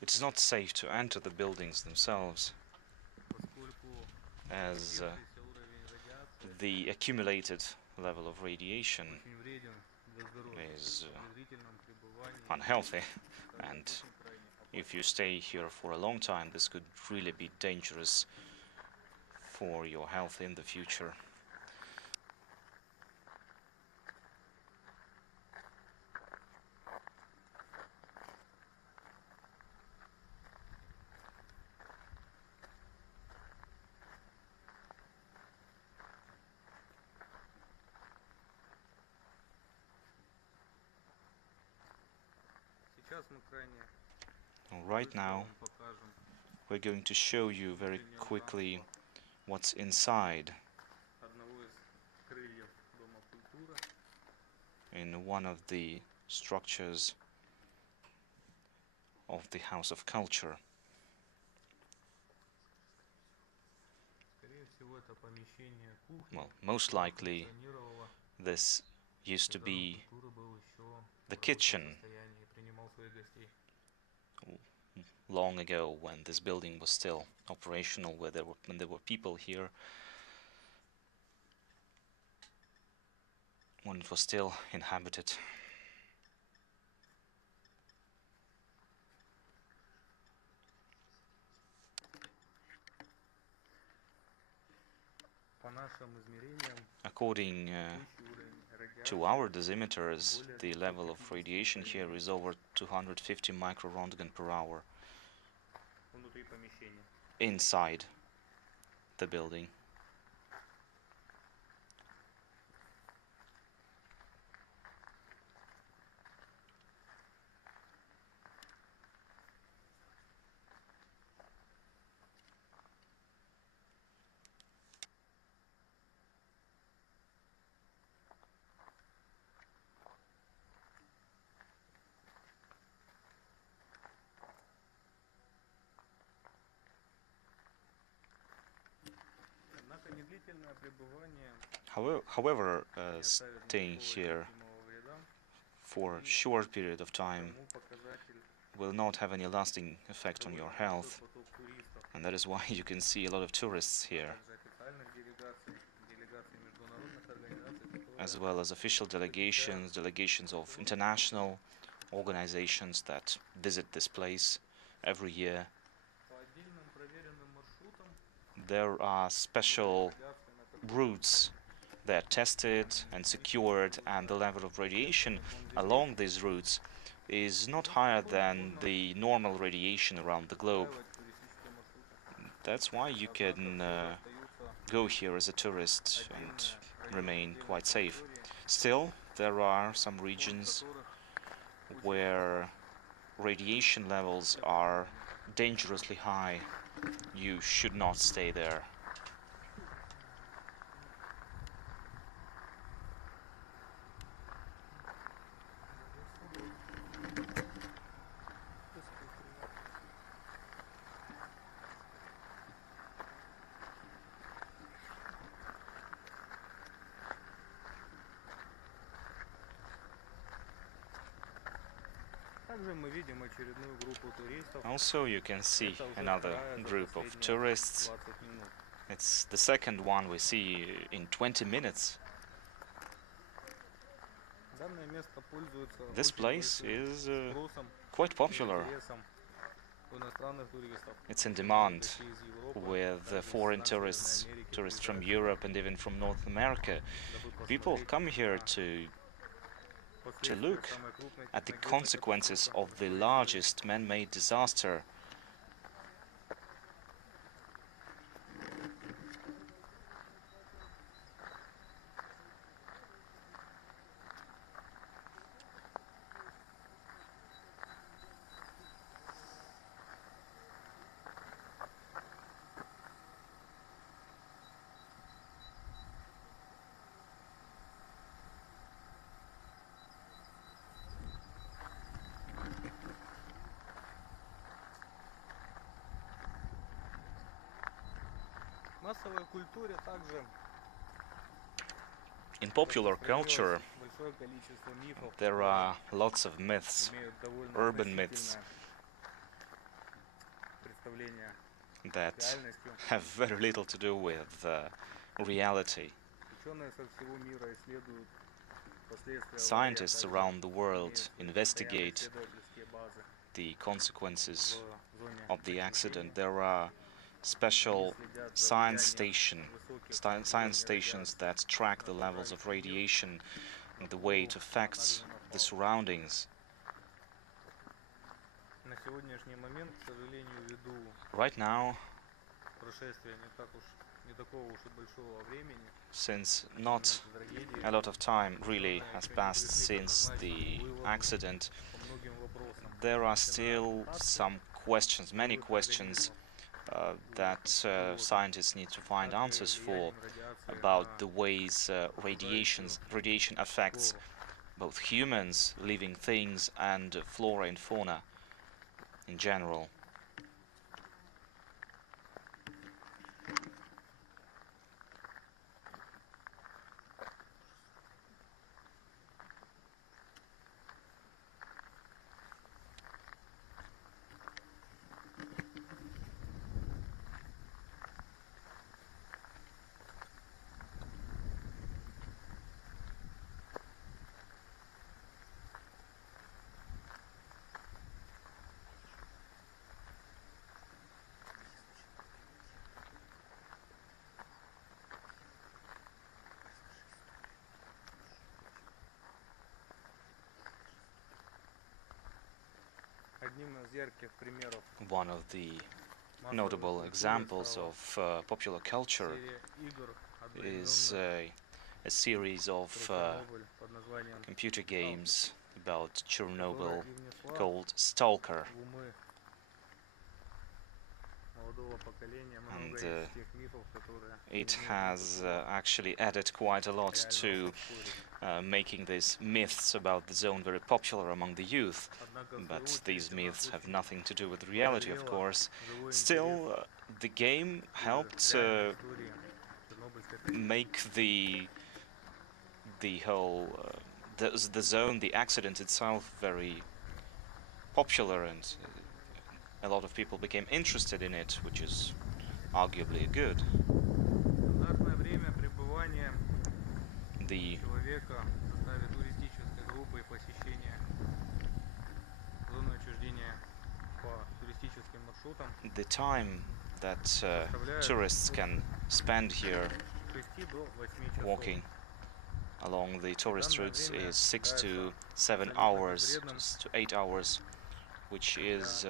It is not safe to enter the buildings themselves, as the accumulated level of radiation is unhealthy, and if you stay here for a long time, this could really be dangerous for your health in the future. Right now, we're going to show you very quickly what's inside in one of the structures of the House of Culture. Well, most likely this used to be the kitchen long ago, when this building was still operational, when there were people here, when it was still inhabited. According to our dosimeters, the level of radiation here is over 250 microrontgen per hour inside the building. However, staying here for a short period of time will not have any lasting effect on your health, and that is why you can see a lot of tourists here, as well as official delegations, delegations of international organizations that visit this place every year. There are special routes that are tested and secured, and the level of radiation along these routes is not higher than the normal radiation around the globe. That's why you can go here as a tourist and remain quite safe. Still, there are some regions where radiation levels are dangerously high. You should not stay there. Also, you can see another group of tourists. It's the second one we see in 20 minutes. This place is quite popular. It's in demand with foreign tourists, tourists from Europe and even from North America. People come here to look at the consequences of the largest man-made disaster. In popular culture, There are lots of myths, urban myths, that have very little to do with reality. Scientists around the world investigate the consequences of the accident. There are special science stations that track the levels of radiation and the way it affects the surroundings. Right now, since not a lot of time really has passed since the accident, there are still some questions, many questions that scientists need to find answers for about the ways radiation affects both humans, living things, and flora and fauna in general. One of the notable examples of popular culture is a series of computer games about Chernobyl called Stalker. And it has actually added quite a lot to making these myths about the zone very popular among the youth. But these myths have nothing to do with reality, of course. Still, the game helped make the whole the zone, the accident itself, very popular, and a lot of people became interested in it, which is arguably good. The time that tourists can spend here walking along the tourist routes is 6 to 7 hours, to 8 hours, which is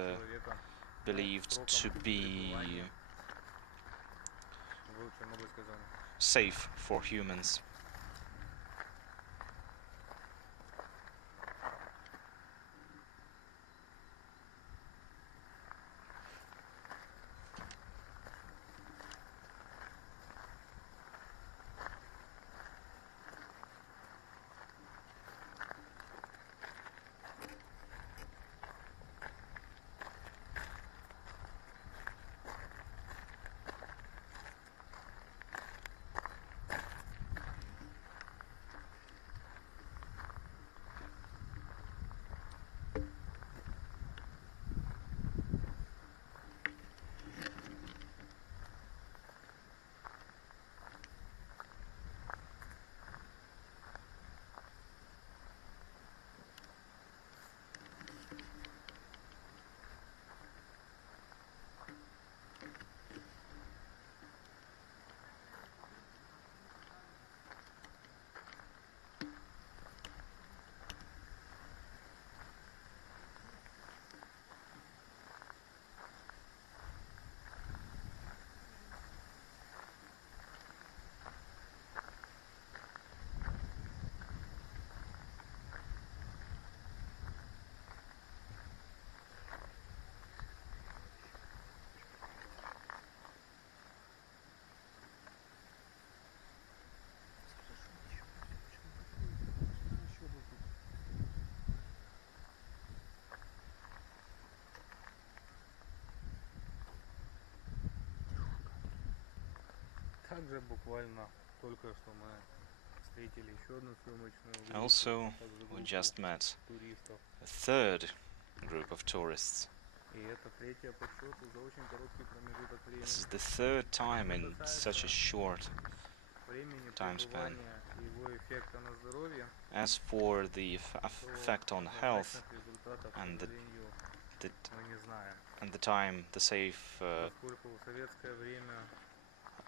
believed to be safe for humans. Также буквально только что мы Also, we just met a third group of tourists. This is the third time in such a short time span. As for the effect on health and the time, the safe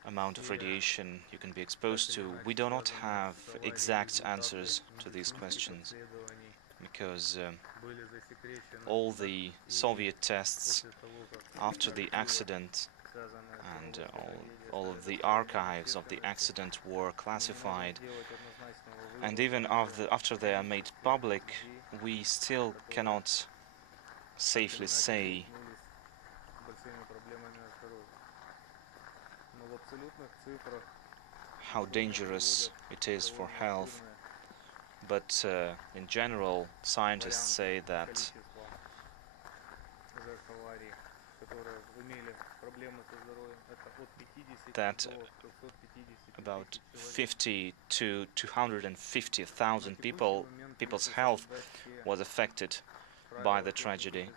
amount of radiation you can be exposed to, we do not have exact answers to these questions, because all the Soviet tests after the accident and all of the archives of the accident were classified, and even after they are made public, we still cannot safely say how dangerous it is for health, but in general, scientists say that about 50 to 250,000 people's health was affected by the tragedy.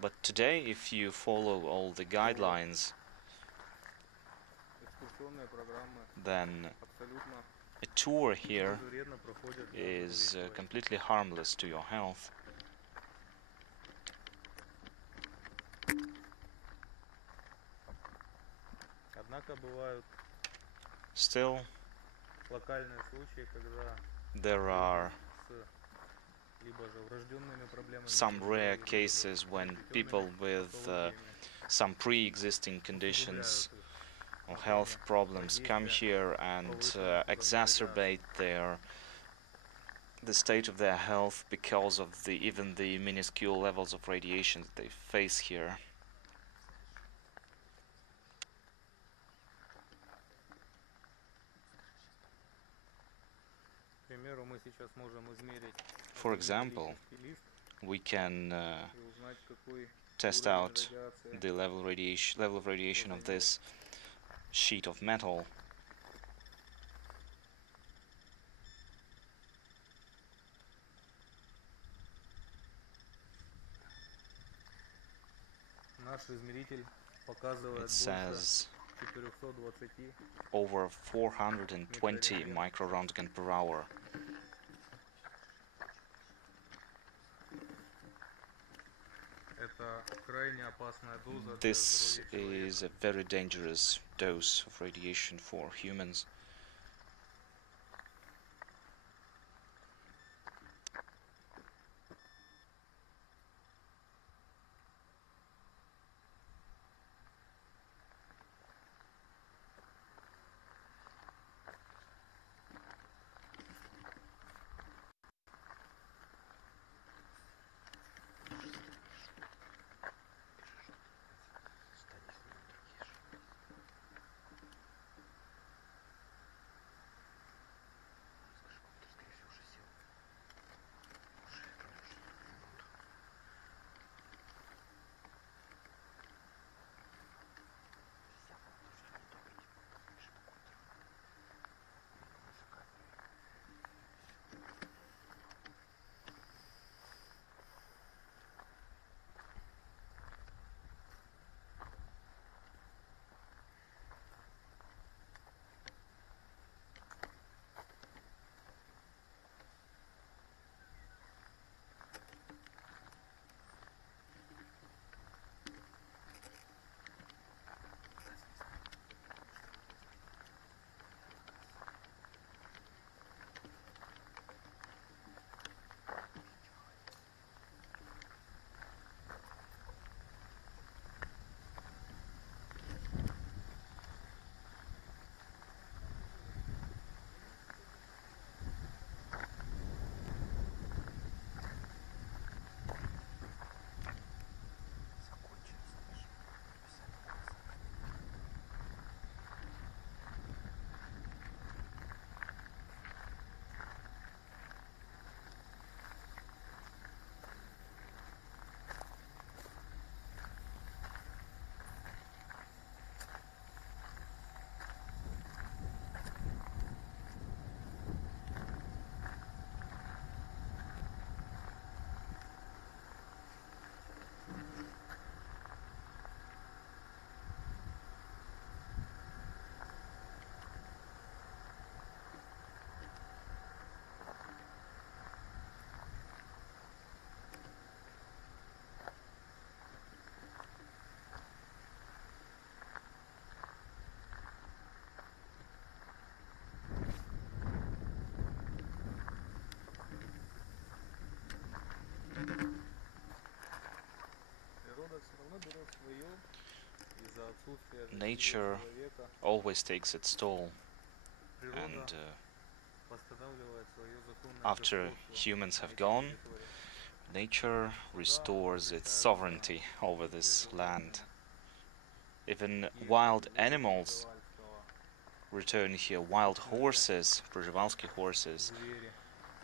But today, if you follow all the guidelines, then a tour here is completely harmless to your health. Still, there are some rare cases when people with some pre-existing conditions or health problems come here and exacerbate the state of their health because of even the minuscule levels of radiation that they face here. For example, we can test out the level of radiation of this sheet of metal. It says over 420 microrontgen per hour. This is a very dangerous dose of radiation for humans. nature always takes its toll, and after humans have gone, nature restores its sovereignty over this land. Even wild animals return here, wild horses, Przewalski horses,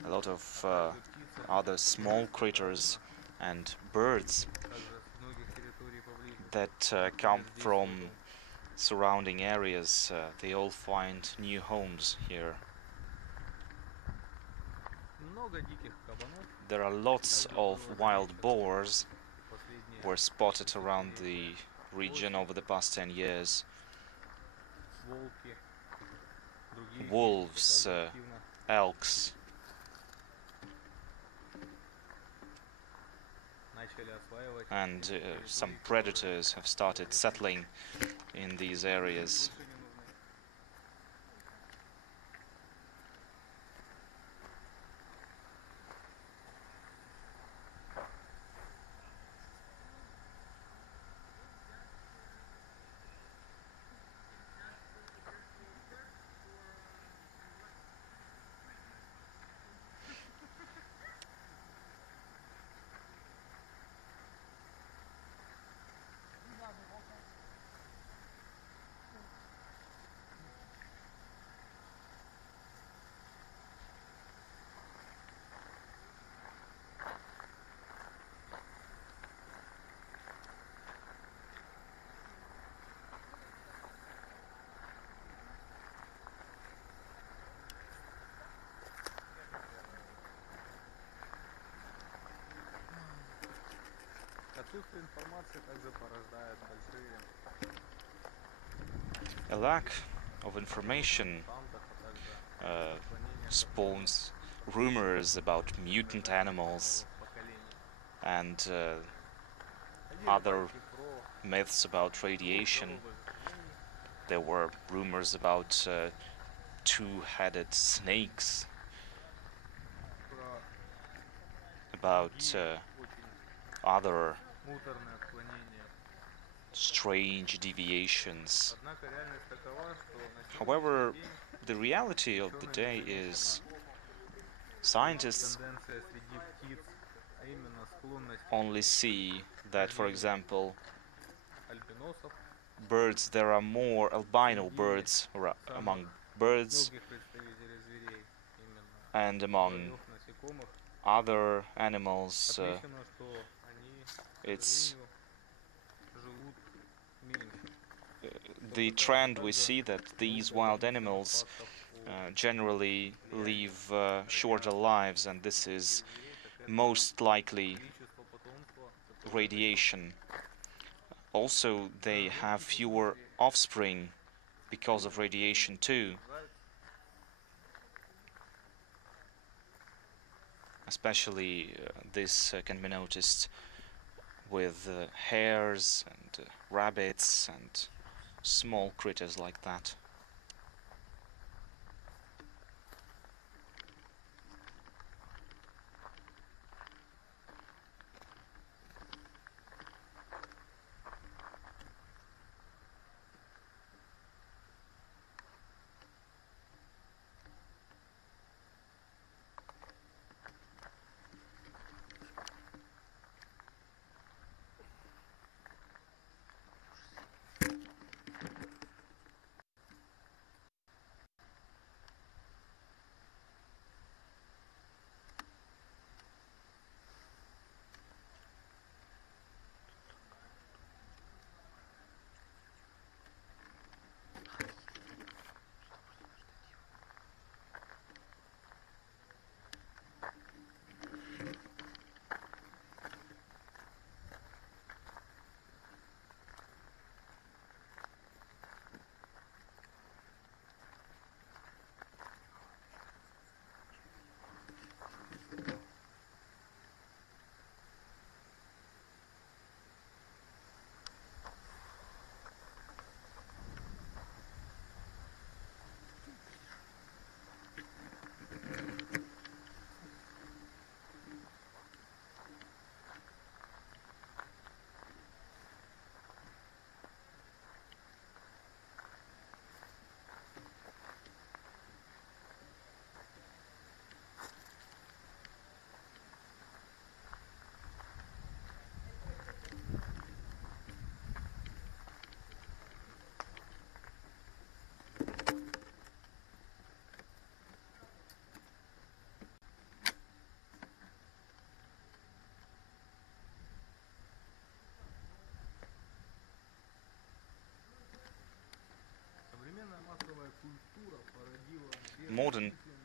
a lot of other small critters and birds that come from surrounding areas, they all find new homes here. There are lots of wild boars were spotted around the region over the past 10 years. Wolves, elks, and some predators have started settling in these areas. A lack of information spawns rumors about mutant animals and other myths about radiation. There were rumors about two-headed snakes, about other strange deviations. However, the reality of the day is scientists only see that, for example, birds, there are more albino birds among birds, and among other animals it's the trend we see that these wild animals generally live shorter lives, and this is most likely radiation. Also, they have fewer offspring because of radiation too. Especially this can be noticed with hares and rabbits and small critters like that.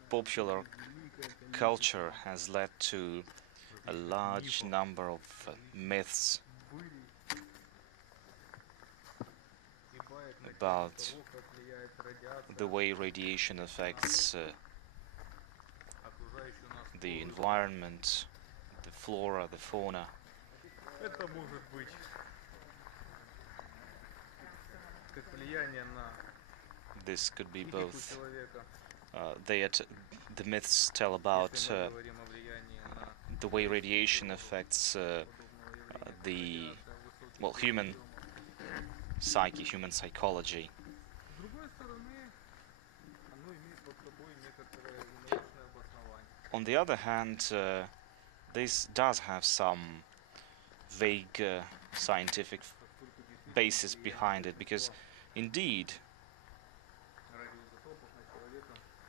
popular culture has led to a large number of myths about the way radiation affects the environment, the flora, the fauna. This could be both. The myths tell about the way radiation affects the human psyche, human psychology. On the other hand, this does have some vague scientific basis behind it, because indeed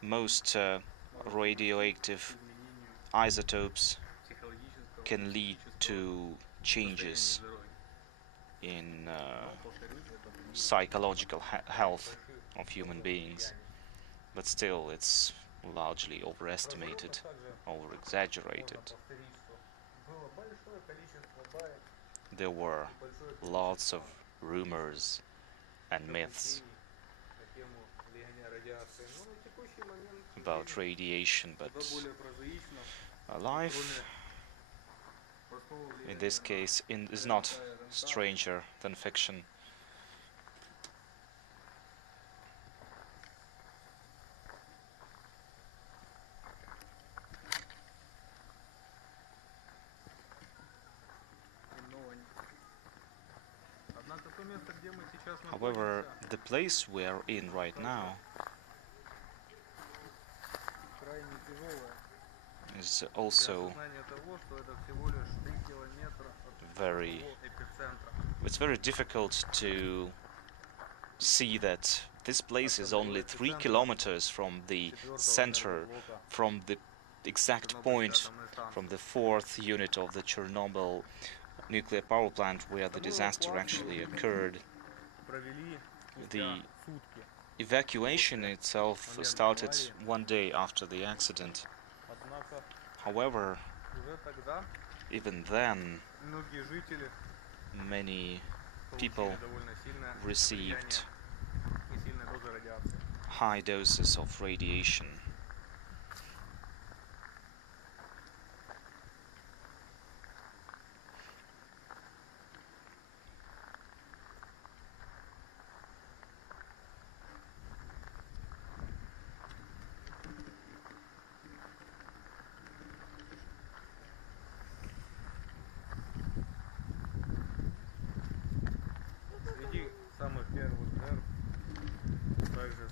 most radioactive isotopes can lead to changes in psychological health of human beings, but still it's largely overestimated, over-exaggerated. There were lots of rumors and myths about radiation, but life in this case is not stranger than fiction. However, the place we're in right now is also it's very difficult to see that this place is only 3 kilometers from the center, from the exact point, from the 4th unit of the Chernobyl nuclear power plant where the disaster actually occurred. The evacuation itself started 1 day after the accident. However, even then, many people received high doses of radiation.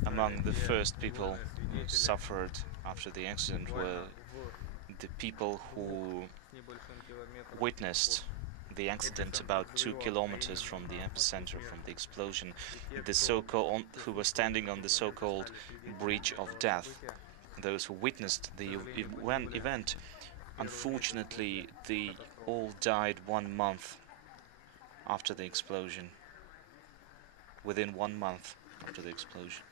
Among the first people who suffered after the accident were the people who witnessed the accident about 2 kilometers from the epicenter, from the explosion, who were standing on the so-called bridge of death. Those who witnessed the event, unfortunately, they all died 1 month after the explosion, within 1 month after the explosion.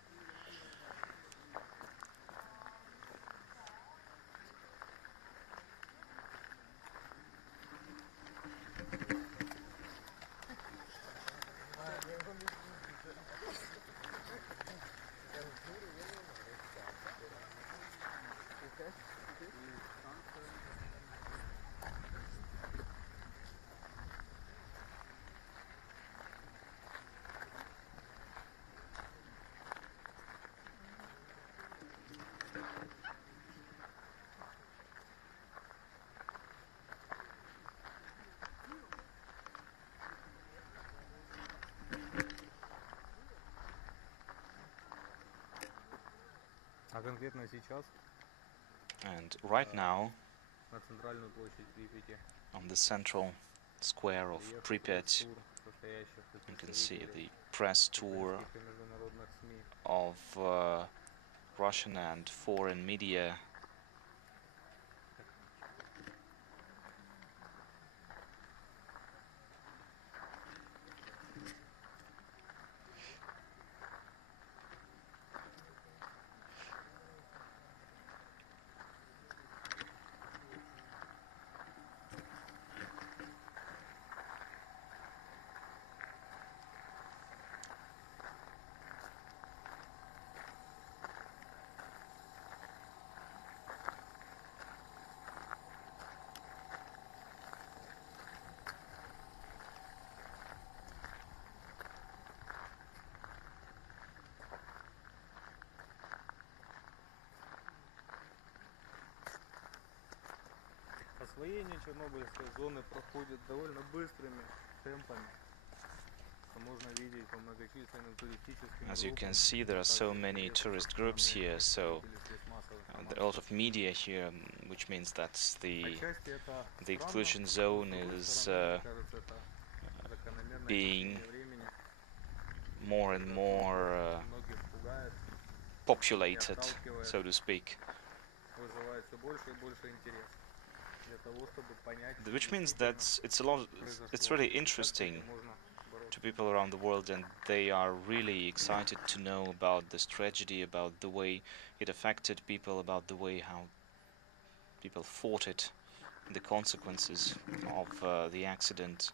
And right now, on the central square of Pripyat, you can see the press tour of Russian and foreign media. освоение Чернобыльской зоны проходит довольно быстрыми темпами. As you can see, there are so many tourist groups here, so a lot of media here, which means that the exclusion zone is being more and more populated, so to speak. Which means that it's really interesting to people around the world, and they are really excited to know about this tragedy, about the way it affected people, about the way how people fought it, the consequences of the accident.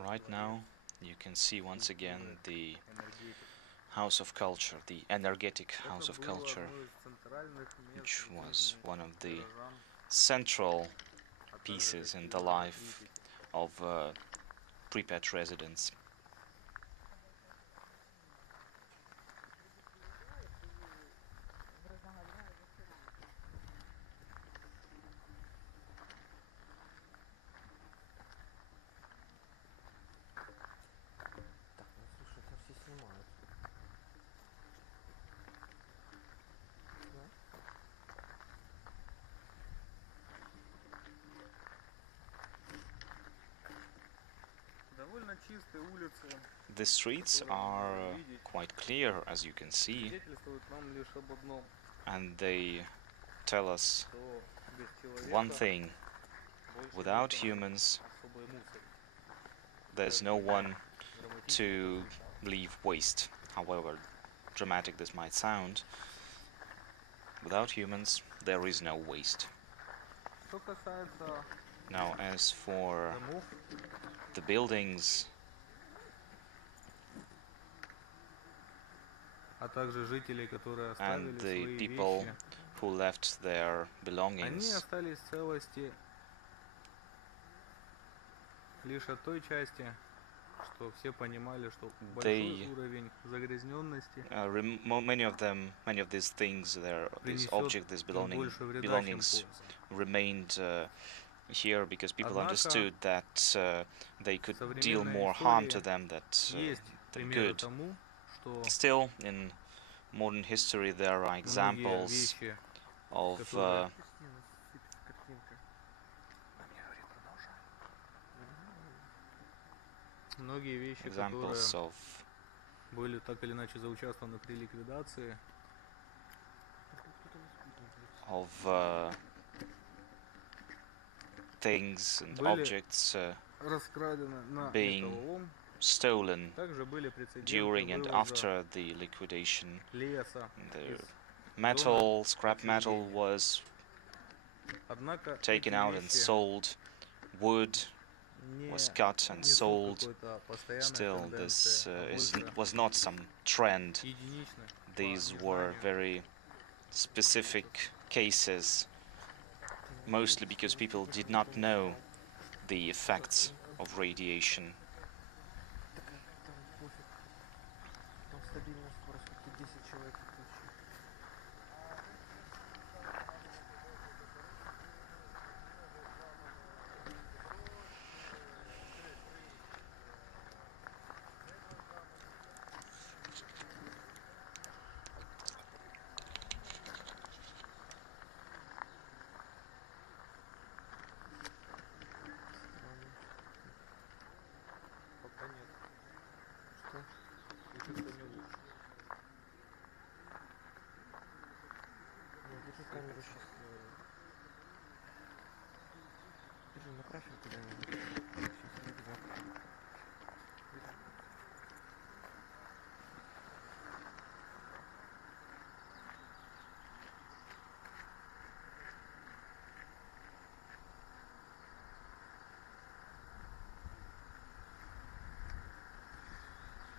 Right now, you can see once again the House of Culture, the energetic House of Culture, which was one of the central pieces in the life of Pripyat residents. The streets are quite clear, as you can see, and they tell us one thing: without humans, there's no one to leave waste. However dramatic this might sound, without humans, there is no waste. Now, as for the buildings and the people who left their belongings, many of these things, these objects, these belongings remained here because people understood that they could deal more harm to them than good. Still, in modern history, there are examples of things and objects being stolen during and after the liquidation. The scrap metal was taken out and sold, wood was cut and sold. Still, this was not some trend. These were very specific cases, mostly because people did not know the effects of radiation.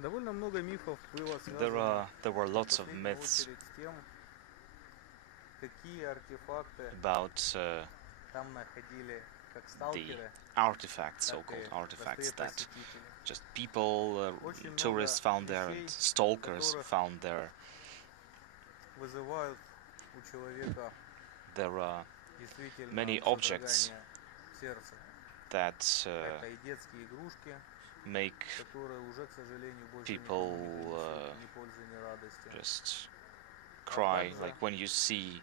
Довольно много мифов было There связано were в lots of последнюю myths очередь с тем, какие артефакты about там находили как the сталкеры, artifacts, так so-called и artifacts простые that посетители. just people, Очень tourists много found there and вещей, stalkers которых found there. вызывают у человека There are действительно many objects содрогание сердца. that Это и детские игрушки, make которые уже, к сожалению, больше people никому не принесут ни пользы, ни радости. just А cry, также like when you see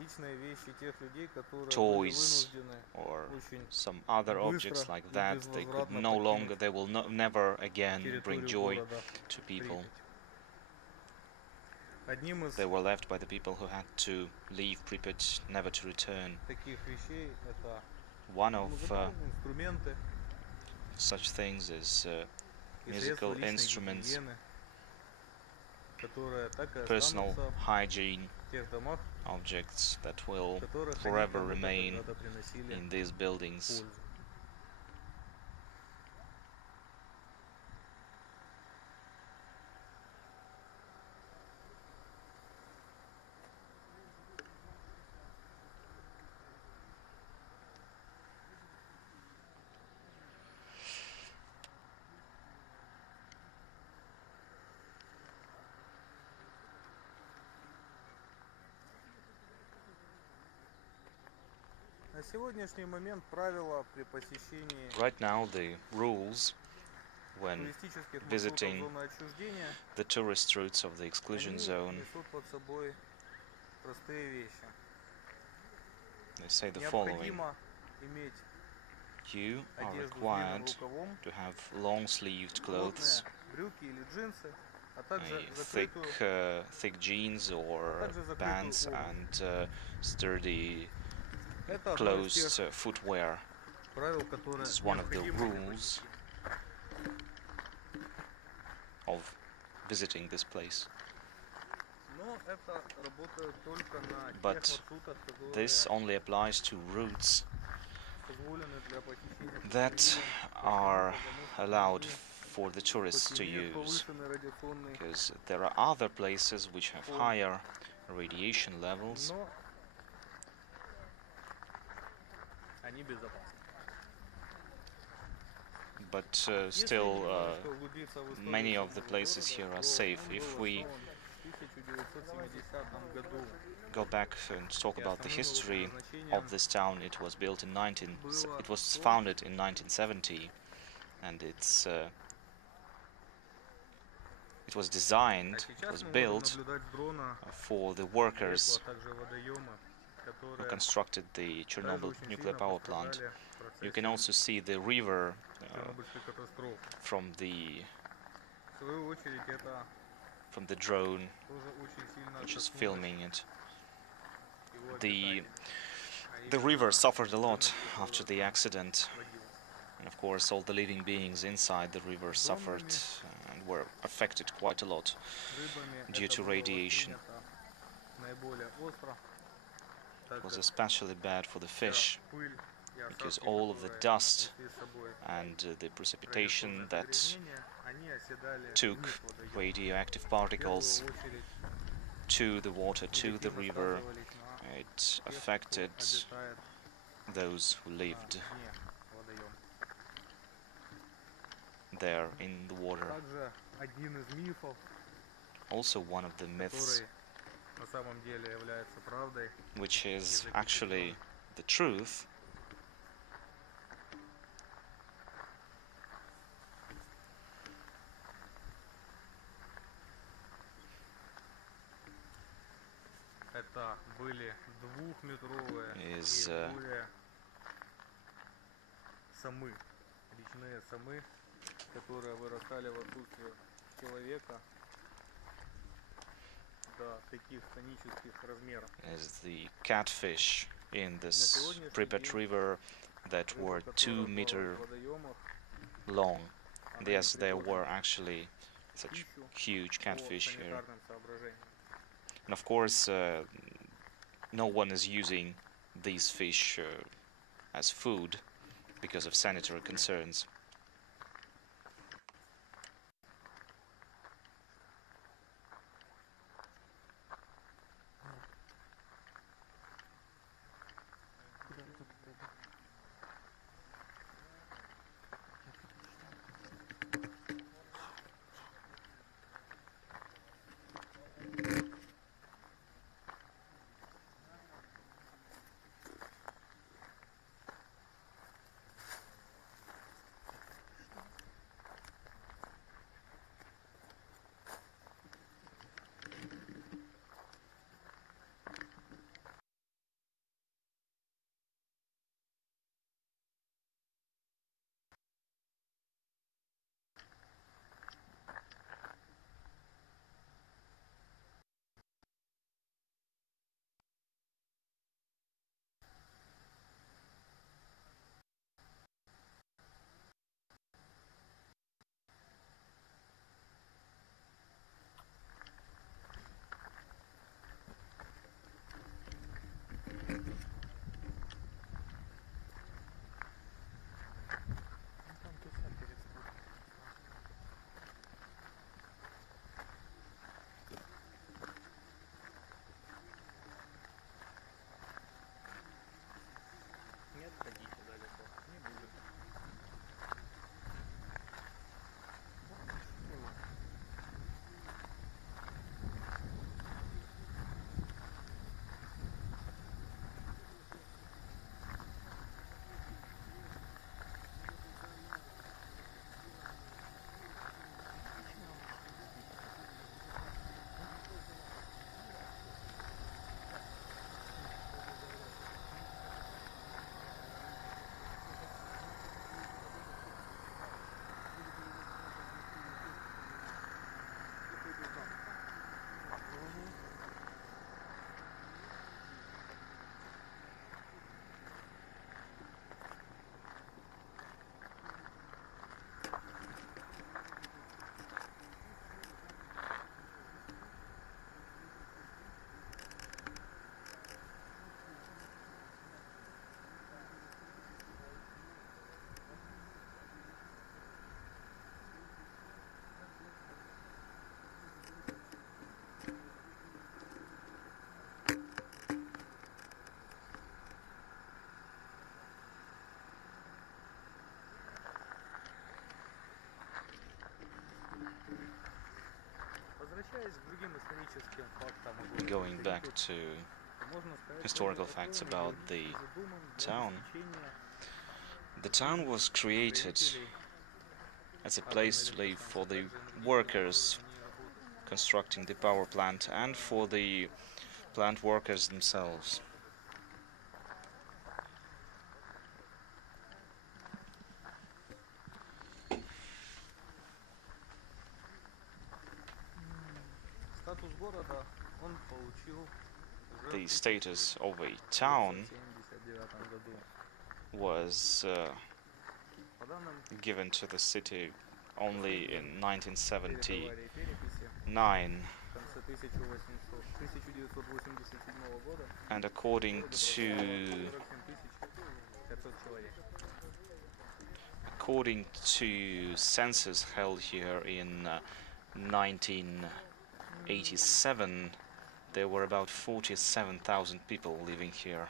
личные вещи тех людей, которые были toys вынуждены or очень some other objects быстро like и that. They could безвозвратно no longer, покинуть they will never again bring территорию joy города to people. Припять. Одним из They were left by the people who had to leave Pripyat, never to return. таких вещей это One of музыкальные инструменты such things is и средства musical личной instruments, гигиены, которые так и personal останутся hygiene в тех домах, objects that will которых они forever кому-то remain когда-то приносили in these buildings. пользу. На сегодняшний момент правила при посещении Right now, the rules when туристических маршрутов visiting зоны отчуждения the tourist routes of the exclusion они zone, несут под собой простые вещи. they say the following: Необходимо иметь you are одежду с длинным required рукавом, to have long-sleeved clothes, плотные брюки или джинсы, а thick, также закрытую, thick jeans or также закрытую pants, обувь. and sturdy, Это одно из closed тех footwear. правил, которые This is one of the необходимы для rules посещения. of visiting this place. Но это работает только на тех But маршрутах, this которые only applies to routes позволены для посещения that туристам, are потому что allowed они for the tourists хоть to имеют use, повышенный радиационный because there are other places which have фон, higher radiation levels, но они безопасны. but Если still немножко углубиться в историю many of the самого places города, here are то safe. он If был we основан в 1970 году. go back and talk И about the основным его history предназначением of this town, it was built in было it was то, founded in 1970, and it was а designed, it сейчас was мы можем built наблюдать с дрона for the реку, workers а также водоемы, who которые constructed the также Chernobyl очень nuclear сильно power plant. пострадали в You can процессе also see the river Чернобыльской катастрофы. from the В свою очередь это drone тоже очень сильно which is коснулось filming it. его The обитателей, а the именно river suffered a lot жителей, after которых the там accident, водилось. and of course all the living beings inside the river suffered Зонами, and were affected quite a lot рыбами due это to было radiation. воспринято наиболее остро, так It was как especially bad for the вся fish пыль и because осадки, all of the которые dust несли с собой and the precipitation радиационное that загрязнение, они оседали took вниз водоема. radioactive В particles первую очередь to the water, to the негативно river. сказывались на It тех, кто affected обитает those who на lived дне водоема. there in the water. Также один из мифов, Also one of the myths, который на самом деле является правдой, which is actually the truth, это были двухметровые is и более самы, речные самы, которые вырастали в отсутствие человека до таких тонических размеров. is the catfish in this сегодняшний Pripyat день river that were Рыба, 2 которая meter плавает в водоемах, long. она Yes, не there пригодна were actually such пищу huge по catfish here. санитарным соображениям. And of course, no one is using these fish as food because of sanitary concerns. Going back to historical facts about the town was created as a place to live for the workers constructing the power plant and for the plant workers themselves. The status of a town was given to the city only in 1979, and according to census held here in 1987, there were about 47,000 people living here.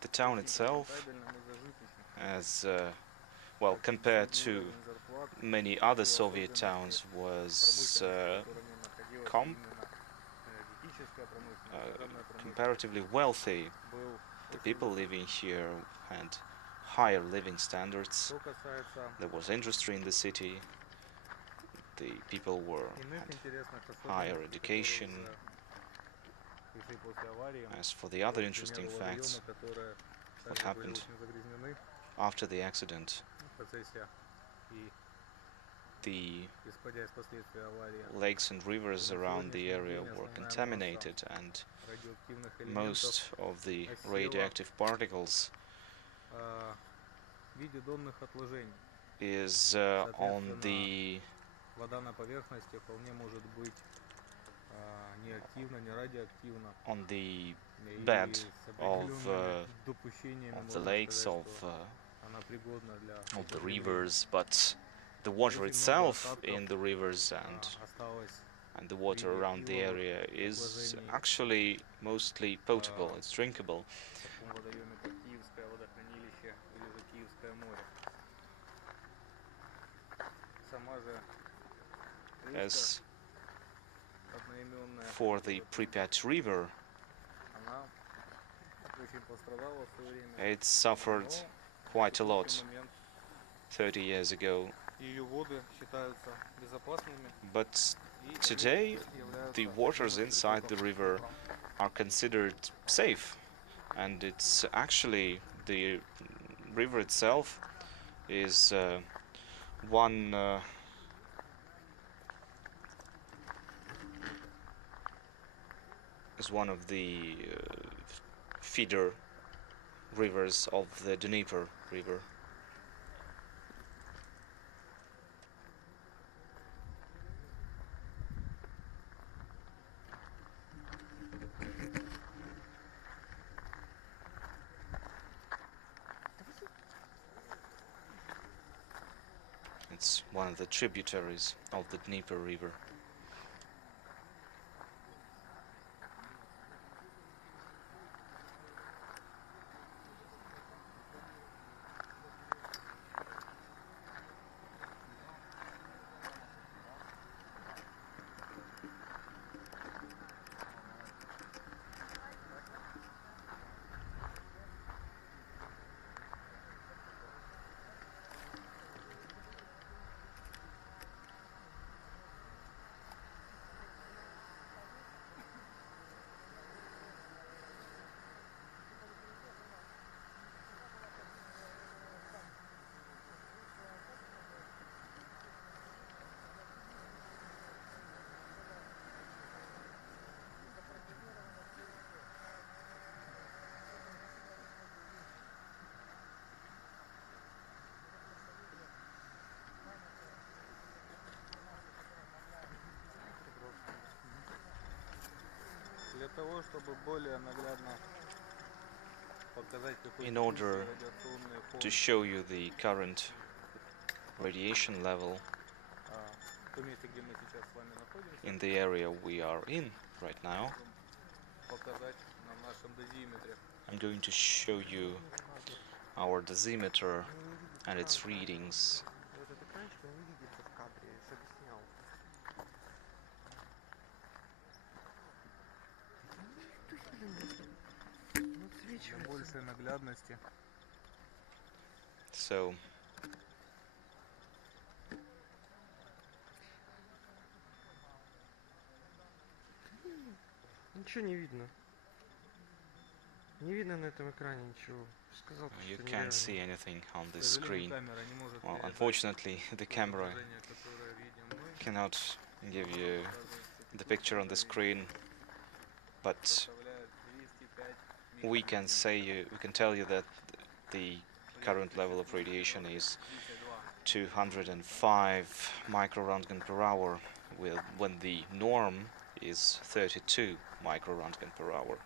The town itself, as well, compared to many other Soviet towns, was comparatively wealthy. The people living here had higher living standards. There was industry in the city. The people had higher education. As for the other interesting facts, what happened after the accident, the lakes and rivers around the area were contaminated, and most of the radioactive particles is on the bed of the lakes, of the rivers, but the water itself in the rivers and the water around the area is actually mostly potable, it's drinkable. As for the Pripyat River, it suffered quite a lot 30 years ago, but today the waters inside the river are considered safe, and it's actually, the river itself is one of the feeder rivers of the Dnieper River. It's one of the tributaries of the Dnieper River. того, чтобы более наглядно показать, какой In текущий order радиационный фон to show you the current radiation level в том месте, где мы сейчас с вами находимся, in the area we are in right now, можем показать на нашем дозиметре. I'm going to show you our dosimeter and its readings. Вот этот экранчик, он не видится в кадре, чтобы снял. Ну, Для отсвечивается. большей наглядности. So Ничего не видно. Не видно на этом экране ничего. Сказал, you что can't нереально. see anything on К this сожалению, screen. камера не может Well, передать unfortunately, the camera изображение, которое видим мы. cannot give you Показывает, the что picture on the screen, but составляет 205 we can tell you that the current level of radiation is 205 microrontgen per hour, when the norm is 32 microrontgen per hour.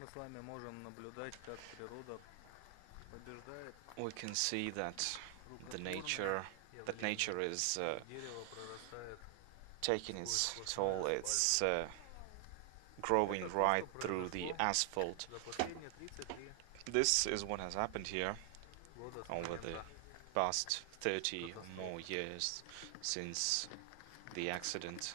Мы с вами можем наблюдать, как природа побеждает We can see that рукотворное nature is дерево прорастает taking its toll. It's growing right through the asphalt. за последние 33 This is what has happened here года с over the момента past 30 or more years since the accident.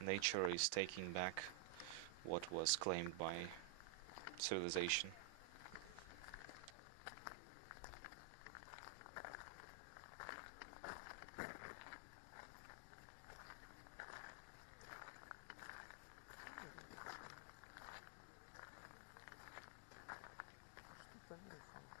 Nature is taking back what was claimed by civilization. Что-то нарисовано.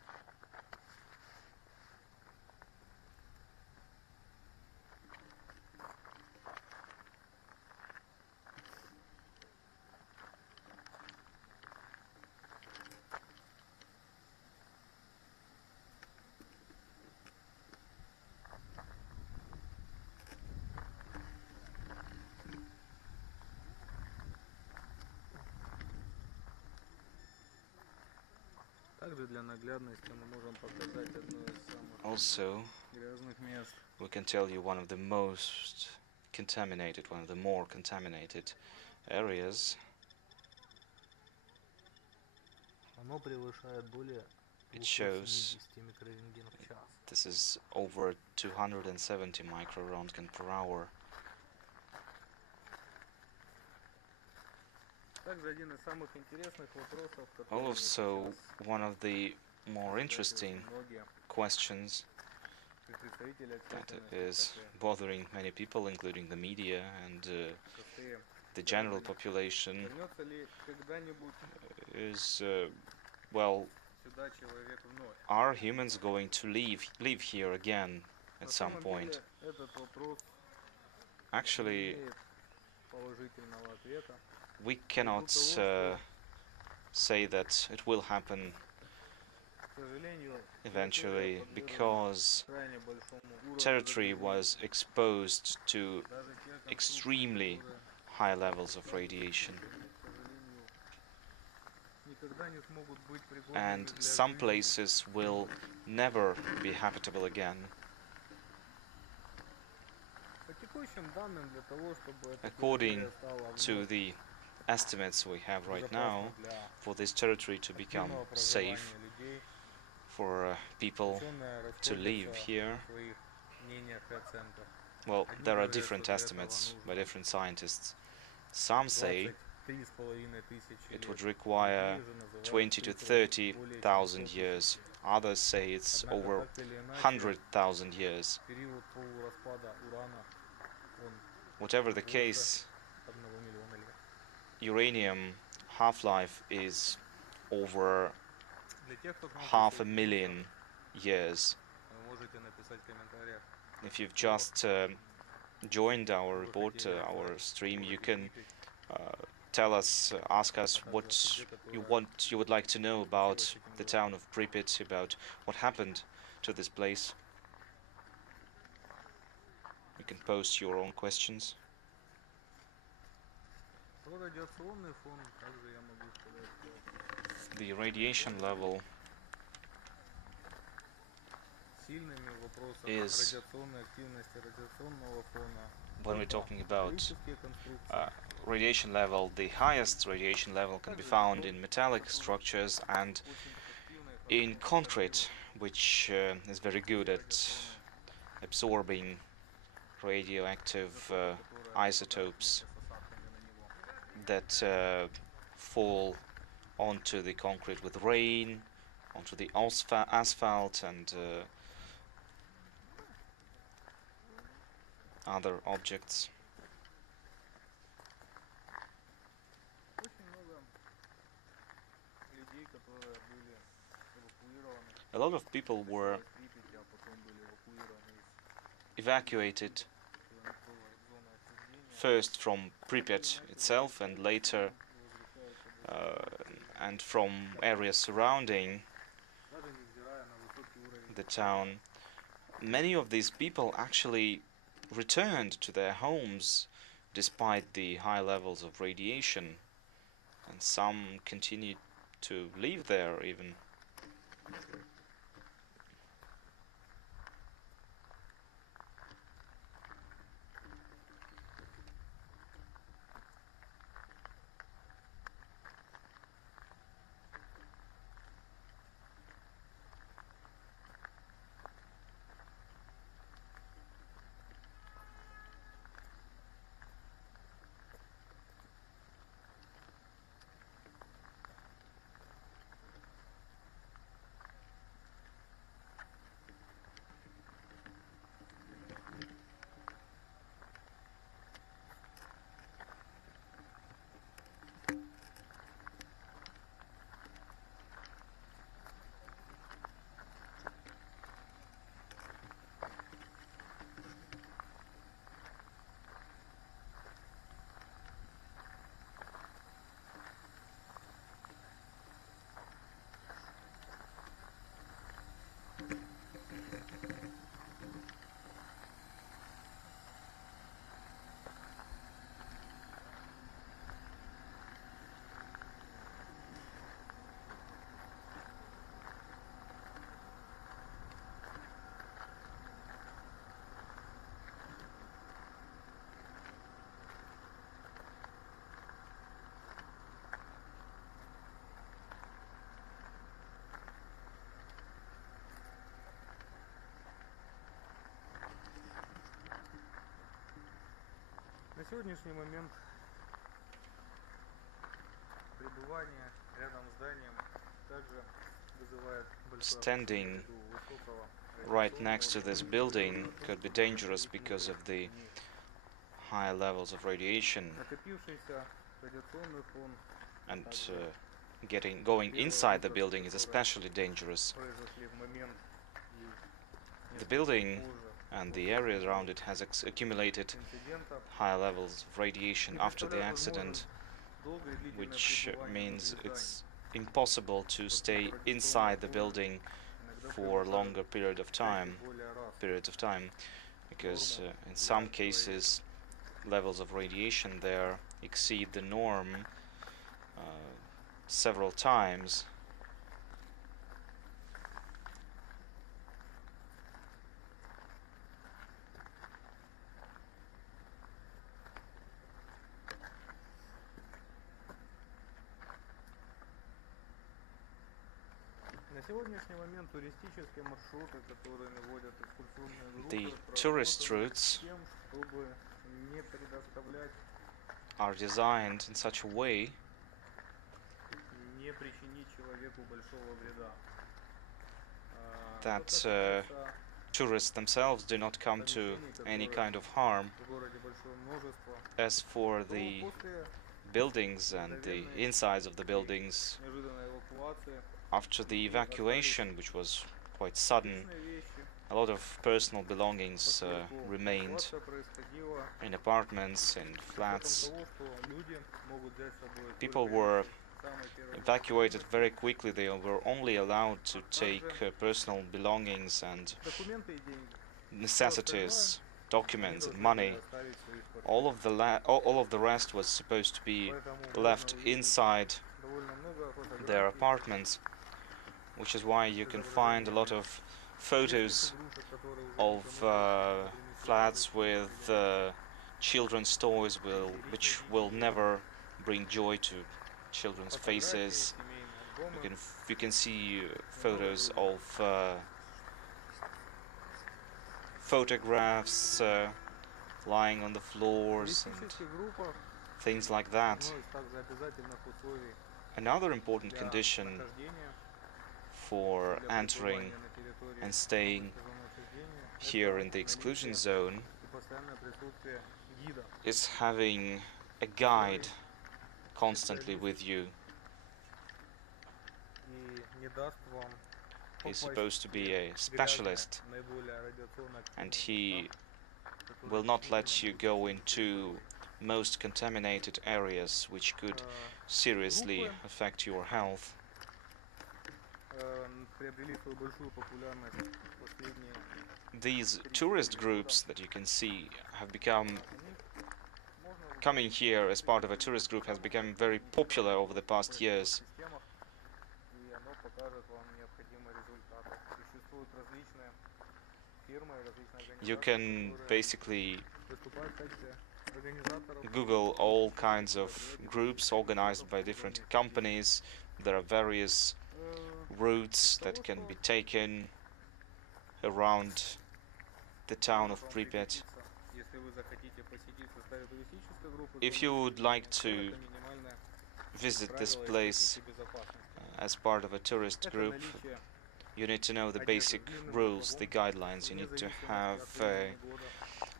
Также для наглядности мы можем показать одно из самых Also, грязных мест. we can tell you one of the more contaminated areas. Оно превышает более It shows 270 микрорентгенов в час. this is over 270 microrontgen per hour. Также один из самых интересных вопросов, который Also, one of the more interesting многие questions представители that общественности, is bothering many people, including the media and простые, the general population, вернется ли когда-нибудь is well, сюда человек вновь? are humans going to live here again at На some самом point? деле этот вопрос Actually, не имеет положительного ответа. we cannot say that it will happen К сожалению, eventually, территория because подвержена крайне большому уровню territory загрязнения. was exposed to Даже те конструкции, extremely которые, high levels of radiation, к сожалению, никогда не смогут быть пригодными and для some жизни. places will never be habitable again. По текущим данным, для того, чтобы эта According территория стала to вновь the estimates we have right now for this territory to become safe for people to live here. Well, there are different estimates by different scientists. Some say it would require 20 to 30,000 years. Others say it's over 100,000 years. Whatever the case, uranium half-life is over 500,000 years. If you've just joined our report, our stream, you can tell us, ask us what you would like to know about the town of Pripyat, about what happened to this place. You can post your own questions. The radiation level is, when we're talking about radiation level, the highest radiation level can be found in metallic structures and in concrete, which is very good at absorbing radioactive isotopes that fall onto the concrete with rain, onto the asphalt and other objects. A lot of people were evacuated first from Pripyat itself and later and from areas surrounding the town. Many of these people actually returned to their homes despite the high levels of radiation, and some continued to live there even. На сегодняшний момент пребывание рядом с зданием также вызывает большое Standing right next to this building could be dangerous because of the high levels of radiation, накопившийся радиационный фон and going inside the building is especially dangerous. произошли в момент The building and the area around it has accumulated инцидента, high levels of radiation after the accident, долгое и длительное which пребывание means внутри it's impossible to stay inside the building иногда for превышает longer 5 и более раз. periods of time, because in some cases levels of radiation there exceed the norm several times. сегодняшний момент туристические маршруты, которыми водят экскурсионные группы, The tourist проработаны routes тем, чтобы не предоставлять, are designed in such a way не причинить человеку большого вреда. that Что касается tourists themselves do not come to any kind of harm. в городе большое множество, As for то the после buildings and the insides of the buildings, неожиданной эвакуации after the evacuation, which was quite sudden, личные вещи, a lot of personal belongings поскольку remained эвакуация происходила in apartments, in с учетом flats. того, что люди могут взять с собой People только were вещи самой первой evacuated необходимости. very quickly. They were only allowed to take personal belongings and Документы и деньги. necessities, Они documents and должны money. были оставить в своих квартирах. All of the rest was supposed to be Поэтому left можно увидеть inside довольно много their фотографий, apartments, which is why you can find a lot of photos игрушек, которые уже of никому не принесли flats радости with или children's toys which will never bring joy to children's фотографии, faces. семейные альбомы. You can see photos of photographs lying on the В floors and туристических группах things like that. одно из также обязательных условий Another important для condition нахождения, for для entering пребывания на территории and staying сезонного here это in the exclusion наличие zone и постоянное присутствие гида, is having a guide constantly with you. и не даст вам He's попасть supposed to в be те a specialist, грязные, наиболее радиационно and активные he места, которые will not let действительно you могут go причинить into здоровье. most contaminated areas which could Э, seriously Группы affect your health. приобрели свою большую популярность в последние These tourist groups that you can see have become они можно coming here as part of a tourist group has become very popular over the past years. системах, и оно покажет вам необходимые результаты. Существуют различные фирмы, различные You организации, can которые basically выступают в качестве организаторов. Google all kinds of groups organized by different companies. There are various routes that can be taken around the town of Pripyat. Если вы захотите посетить в составе туристической группы, If you would like to это минимальное visit this правило и place техники безопасности. as part of a tourist Это group, наличие you need to know the одежды basic с длинным rules, the рукавом, guidelines. You вне need to зависимости have от времени года,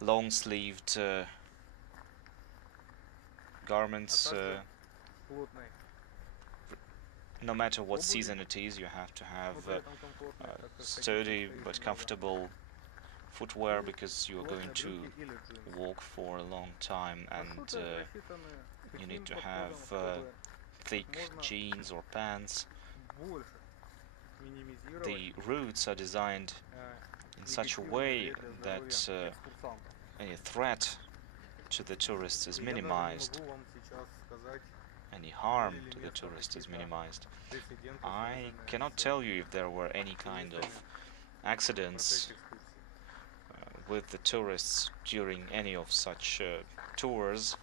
long-sleeved а garments. также плотной, No matter what обуви, season it is, you have to have но при этом комфортной, так как sturdy ходить but предстоит comfortable footwear because you are going плотные to брюки или джинсы. walk for a long time, and Маршруты рассчитаны you таким need to подходом, have чтобы thick можно jeans or pants. больше минимизировать The routes are designed in such a негативный way вред для that здоровья экскурсантов. any threat to the tourists is И я даже не minimized, могу вам сейчас сказать, any harm были ли to the место tourist is какие-то minimized. прецеденты, I связанные cannot с tell you if there were any kind of туристами в accidents процессе экскурсии. with the tourists during any of such tours.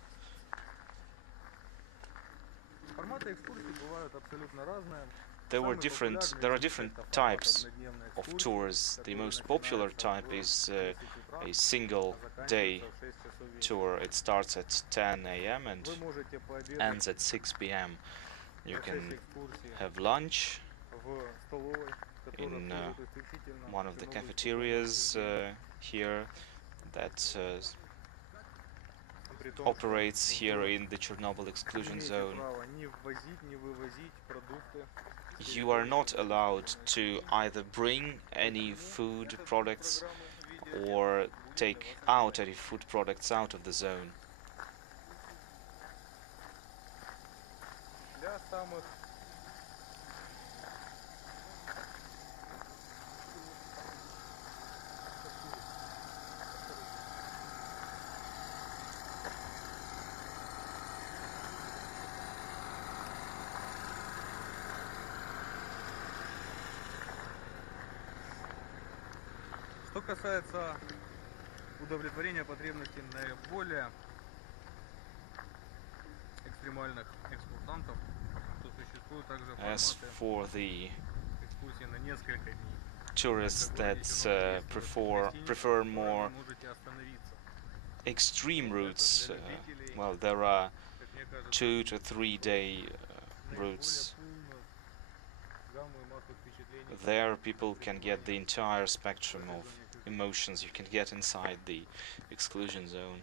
Форматы экскурсий бывают абсолютно разные. There are Самый different популярный это формат types однодневной of экскурсии, tours. The который most popular начинается type в is 10 утра, a а single day заканчивается в 6 часов вечера. tour. It starts at 10 a.m. and Вы можете пообедать ends at 6 p.m. You в процессе can экскурсии have lunch в столовой, которая in служит исключительно one of the чернобыльскому cafeterias учреждению. here that При том, что operates here вы in the Chernobyl exclusion имеете zone. право не ввозить, не вывозить продукты. You are not allowed to either bring any food products or take out any food products out of the zone. Для самых Что касается удовлетворения потребностей наиболее экстремальных экскурсантов, то существуют также As форматы for the экскурсии на несколько дней. tourists that prefer more Можете остановиться. extreme routes. Для любителей, Well, there are как мне кажется, 2 to 3 day routes. полную гамму и массу впечатлений. There people can get the entire spectrum of emotions you can get inside the exclusion zone.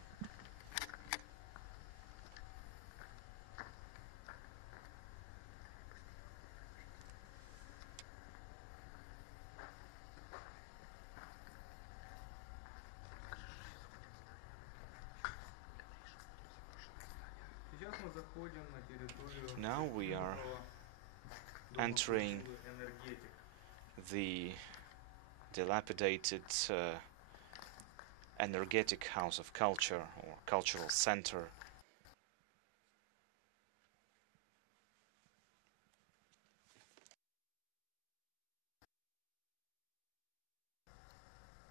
Сейчас мы заходим на территорию Now we are entering the dilapidated energetic house of culture or cultural center.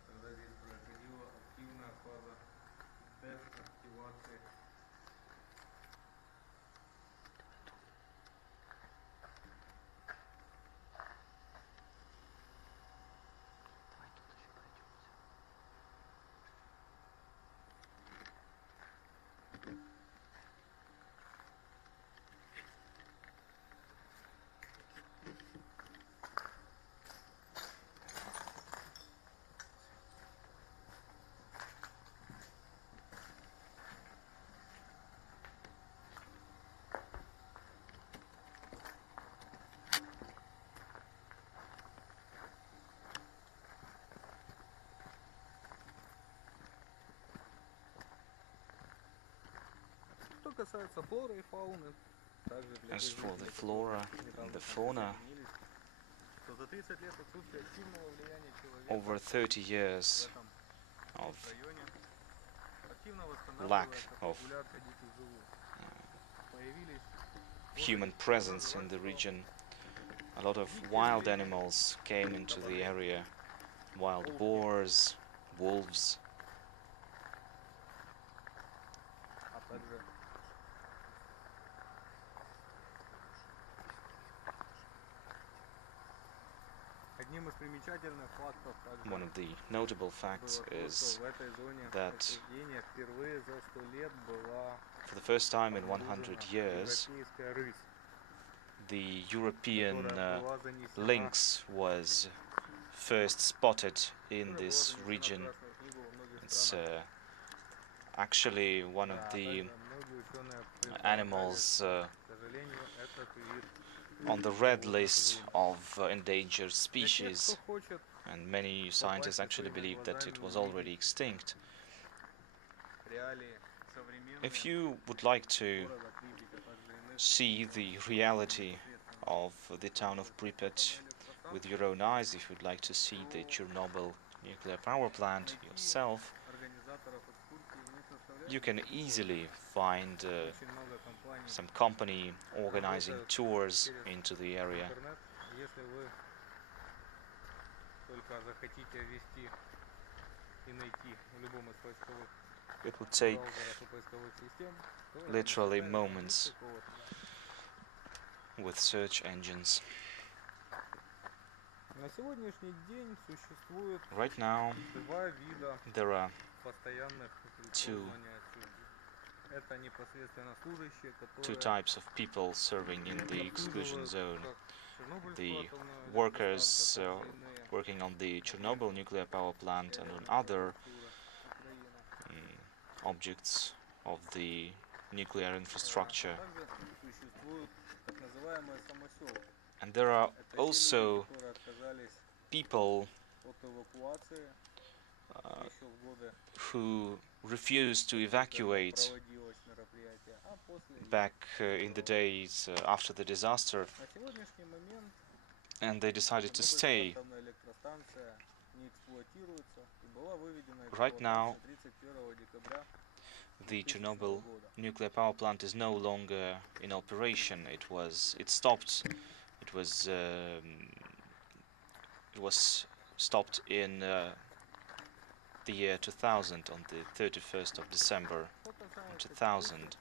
Когда здесь проходила активная фаза дезактивации. Что касается флоры и фауны, также для As тех for the жителей, flora которые and недавно the fauna, присоединились, то за 30 лет отсутствия активного влияния человека over 30 years в этом of районе активно lack восстанавливается of популяция диких животных. Появились human presence in the region, a lot of wild animals came into the area. Wild boars, wolves, а также одним из примечательных фактов также one of the notable facts было то, is что в этой зоне that отчуждения впервые за 100 лет была for the first time in обнаружена 100 years, европейская рысь, the European которая была занесена, lynx was first spotted in которая была this занесена в region. Красную книгу во многих It's странах. actually one of Да, the также многие ученые предполагали, animals что, к сожалению, этот вид on the red list of endangered для тех, species, кто хочет and many scientists actually believe that it was already extinct. реалии современные If you would like to города Припять, а также иных see the reality of the town of Pripyat with your own eyes, if you'd like to see the Chernobyl nuclear power plant yourself, организаторов экскурсий у них составляет you can easily find очень много компаний. some company organizing tours into the area. Интернет, если вы только захотите ввести и найти в любом из поисковых It would take браузеров и поисковых систем, то literally это moments такой вот with search engines. на сегодняшний день существует Right now, два вида there are постоянных two это непосредственно служащие, two которые types of people serving in the exclusion zone. как Чернобыльскую The атомную workers электростанцию, так же иные working on the Chernobyl nuclear power plant and on other Украина. objects of the nuclear infrastructure. Также существуют так называемые самоселы. And there are Это те also люди, которые отказались people от эвакуации еще в годы, who refused to когда evacuate проводилось мероприятие, а после back in the days after the disaster, на сегодняшний момент and they decided to Чернобыльская stay. атомная электростанция не эксплуатируется и была выведена из Right now, эксплуатации 31 декабря the 2000 Chernobyl года. nuclear power plant is no longer in operation. It stopped. It was stopped in the year 2000 on the 31st of December Что касается 2000.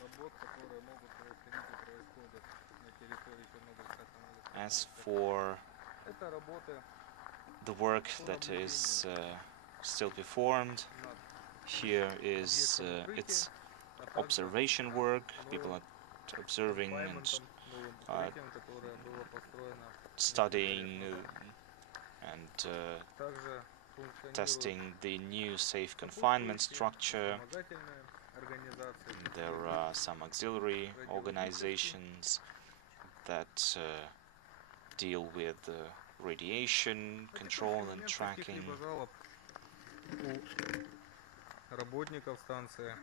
работ, которые могут происходить и происходят на территории Чернобыльской атомной электростанции, As for Это работы the work that is still performed. над Here is объектом its укрытия, а также observation work. People новым are observing and конфайментом, новым укрытием, которое было построено studying несколько лет назад. and Также функционируют testing the new safe confinement сопутствующие structure. вспомогательные организации, There такие are some auxiliary радиологические. organizations that deal with radiation На control текущий and момент tracking. каких-либо жалоб у работников станции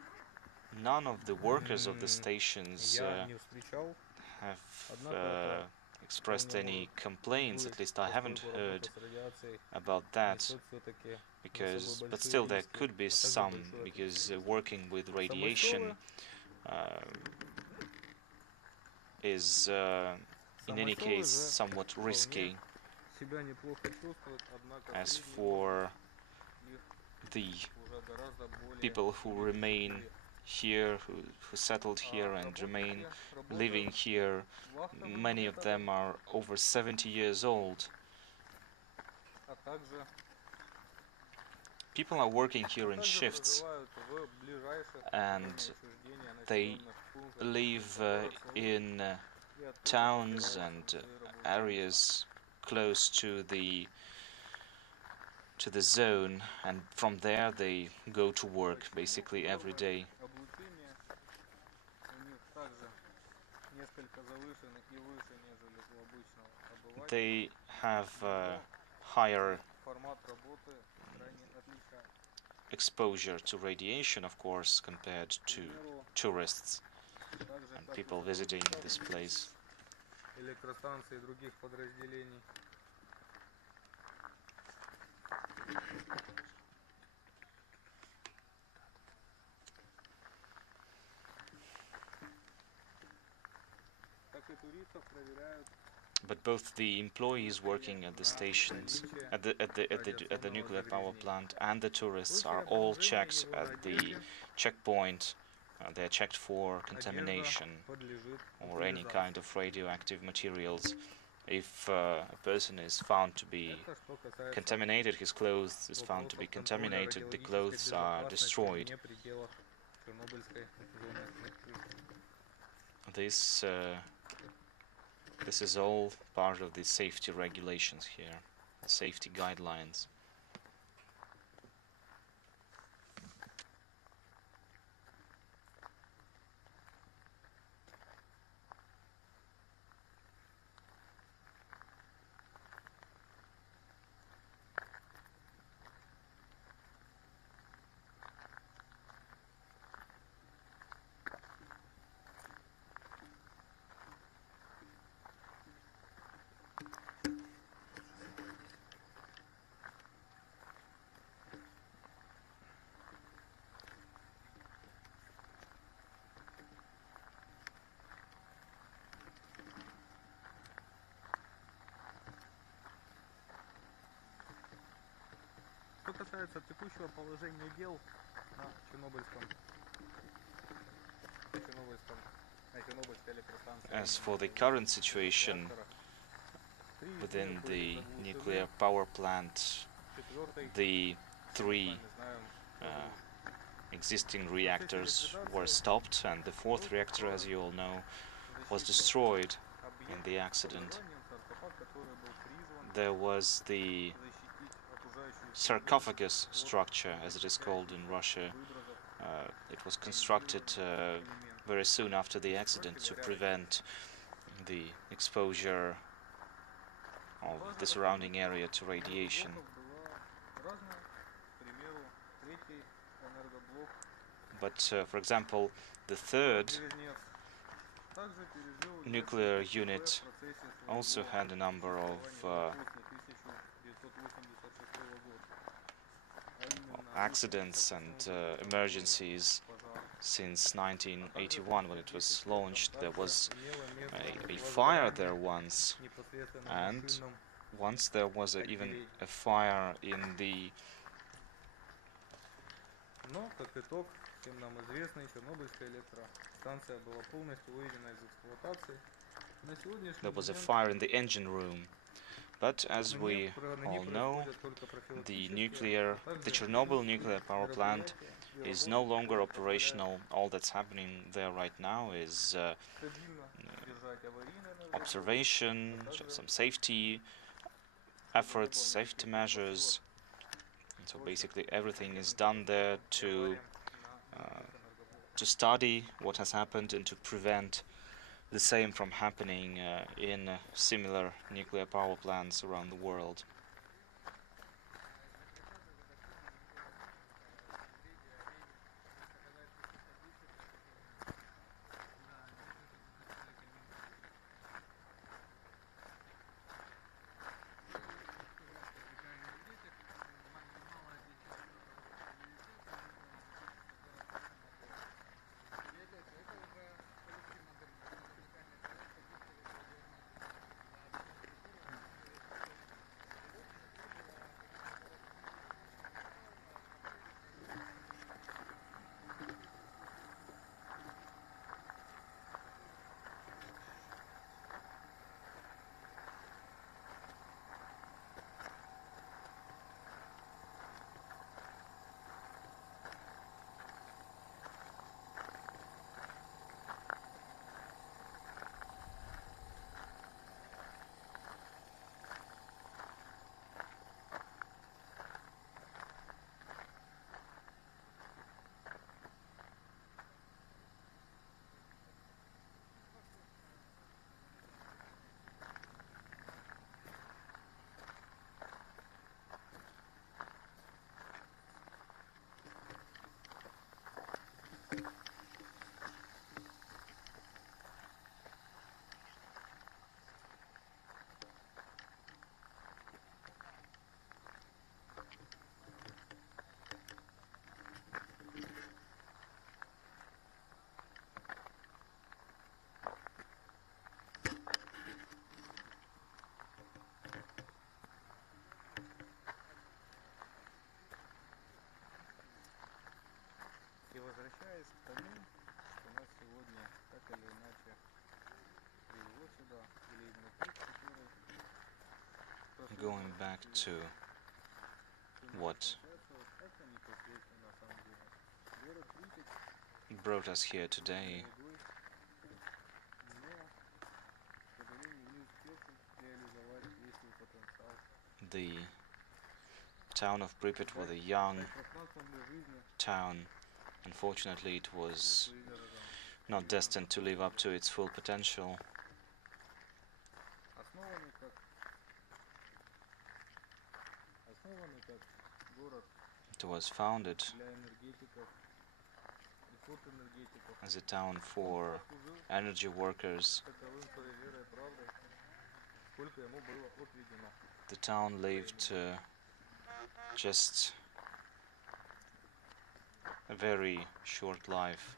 None of the workers of the stations я не встречал. have Однако это expressed вполне any может complaints. быть, At least I haven't поскольку heard работа с радиацией about that, несет все-таки за because, собой but большие still there риски, could be а также some, большую because ответственность. working with radiation is in any Самосёвы case же somewhat вполне risky. себя неплохо чувствуют, однако As средний for их the уже гораздо более people who remain пересечены. here, who settled here and remain Работники living работают here, вахтовым many of them методом, are over 70 years old. а также People are working here in shifts, проживают в ближайших and районных учреждениях, they населенных пунктах, live городах, селах, in и оттуда towns возвращаются and на свои рабочие места. areas close to the zone, and from there they go to work basically every day. Облучение у них также несколько завышено и выше, нежели у обычного обывателя, They have но higher формат работы крайне отличается. exposure to radiation, of course, compared К to примеру, tourists так же, and как и people visiting сотрудников this place. электростанций и других подразделений. Так и туристов проверяют But both the employees working at the stations, at the nuclear power plant, and the tourists are all checked at the checkpoint. They are checked for contamination подлежит or any утилизации. kind of radioactive materials. If a person is found to be Это что касается contaminated, his clothes is found to be вопросов контроля contaminated, the радиологической clothes are безопасности destroyed. вне пределах Чернобыльской зоны открытия. This is all part of the safety regulations here, the safety guidelines. Что касается текущего положения дел на Чернобыльской электростанции, As for the current situation within the nuclear power plant, the three existing reactors were stopped, and the fourth reactor, as you all know, was destroyed in the accident. There was the sarcophagus structure, as it is called in Russia. It was constructed very soon after the accident to prevent the exposure of the surrounding area to radiation. But, for example, the third nuclear unit also had a number of accidents and emergencies. Since 1981, when it was launched, there was a fire there once, and once there was even a fire in the Но, как итог, всем нам известно, Чернобыльская электростанция была полностью выведена из эксплуатации. На сегодняшний there was a момент fire in the engine room, But as we all know, the Chernobyl nuclear power plant is no longer operational. All that's happening there right now is observation, some safety efforts, safety measures. And so basically everything is done there to study what has happened and to prevent the same from happening in similar nuclear power plants around the world. И возвращаясь к тому, что нас сегодня так или иначе привело сюда, или именно путь, который Going back to what это непосредственно на самом деле. Город Припять brought us here today, молодой, но, к сожалению, не успел реализовать весь свой потенциал. the town of Pripyat was a young Пространством для жизни town. Unfortunately, it для was своих горожан. not destined to live up to its full potential. Основанный как город It was founded для энергетиков, ресурс-энергетиков, as a town for служил energy workers. таковым своей верой и правдой, сколько ему было отведено. The town lived just a very short life.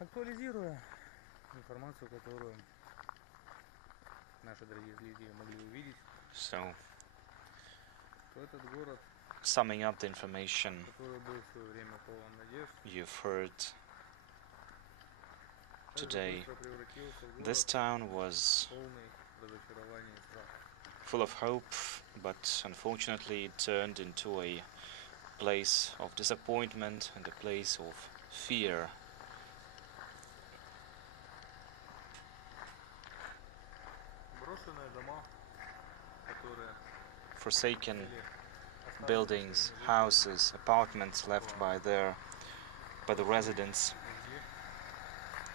Актуализируя информацию, которую наши дорогие зрители могли увидеть, So, что этот город, summing up the information который был в свое время полон надежд, you've heard также today, быстро превратился в this город town was полный разочарования и страха. full of hope, but unfortunately it turned into a place of disappointment and a place of fear. Брошенные дома, которые Forsaken были buildings, houses, apartments left by the residents.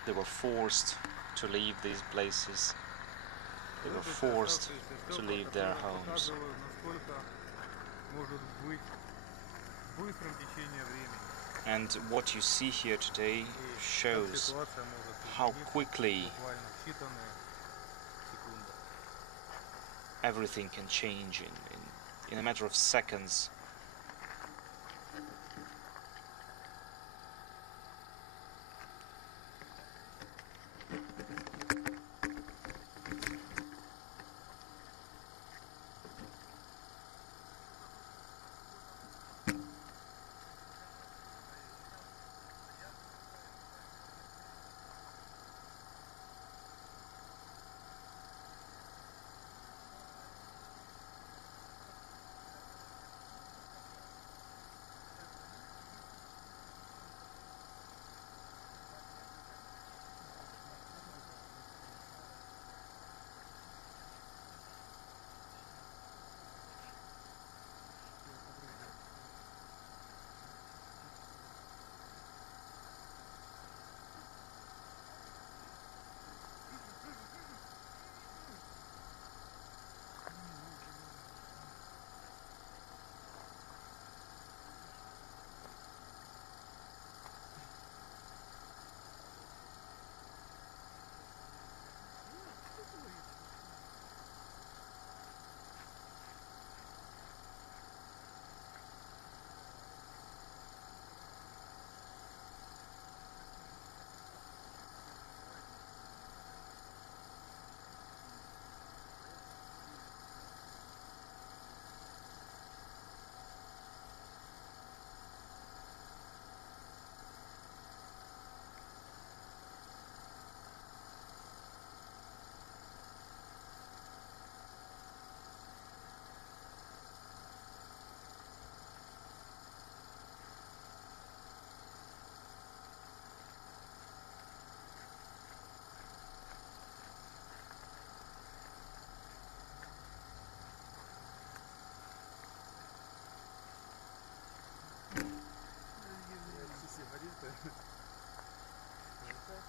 They were forced to leave these places. They were forced to leave their homes. And what you see here today shows how quickly everything can change in a matter of seconds.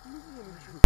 Ну, не, ну, чё.